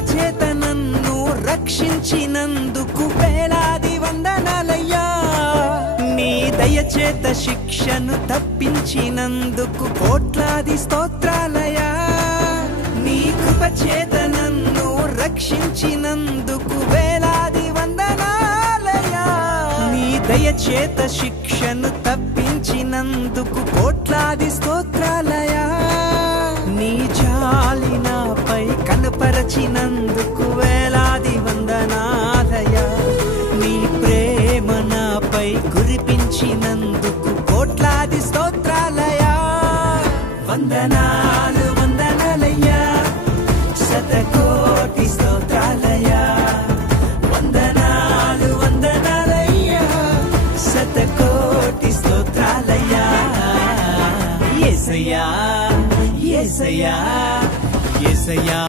కృపచేత నన్ను రక్షించినందుకు వేలాది వందనాలయ్యా నీ దయచేత శిక్షను తప్పించినందుకు కోట్లాది స్తోత్రాలయ్యా నీ కృపచేత నన్ను రక్షించినందుకు వేలాది వందనాలయ్యా నీ దయచేత శిక్షను తప్పించినందుకు కోట్లాది స్తోత్రాలయ్యా నీ జాలి నాపై కనపరచినందుకు వేలాది వందనాలయ్యా నీ ప్రేమ నాపై కురిపించినందుకు కోట్లాది స్తోత్రాలయ్యా వందనాలు వందనాలయ్యా శతకోటి స్తోత్రాలయ్యా వందనాలు వందనాలయ్యా శతకోటి స్తోత్రాలయ్యా యేసయ్యా యేసయ్యా యేసయ్యా